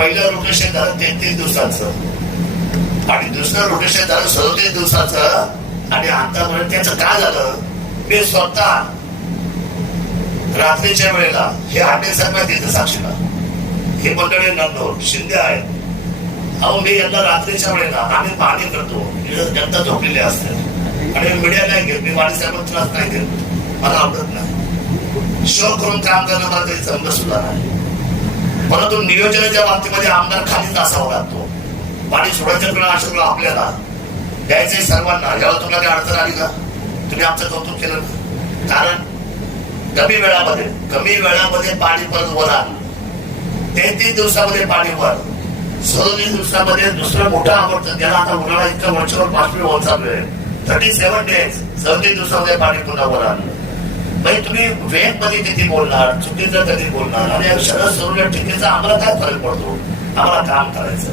पहिलं रोटेशन झालं 33 दिवसाचं आणि दुसरं रोटेशन झालं 37 दिवसाचं आणि आतापर्यंत त्याचं काय झालं मी स्वतः रात्रीच्या वेळेला हे हॉटेल साहेब तिथं साक्षीला हे मंडळी नंदोर शिंदे आहेत अहो मी यांना रात्रीच्या वेळेला आम्ही पाहणी करतो जनता झोपलेली असते आणि मीडिया नाही घेत मी साहेब त्रास नाही घेत मला आवडत नाही शो करून काम करणं मला काही जमलं सुद्धा नाही परंतु नियोजनाच्या बाबतीमध्ये आमदार खालीच असावा लागतो पाणी सोडायचं तुला अशा आपल्याला द्यायचंय सर्वांना याला तुला काही अडचण आली का तुम्ही आमचं कौतुक केलं ना कारण कमी वेळामध्ये पाणी परत वर आलं 33 दिवसामध्ये पाणी वर 37 दिवसामध्ये दुसरं मोठं आवडतं त्याला आता उन्हाळा इतका वर्षभर बाष्पी होत चालू आहे 37 डेज 37 दिवसामध्ये पाणी पुन्हा वर आलं म्हणजे तुम्ही वेग मध्ये किती बोलणार चुकीचं कधी बोलणार आणि शरद सोडल्या टीकेचा आम्हाला काय फरक पडतो आम्हाला काम करायचं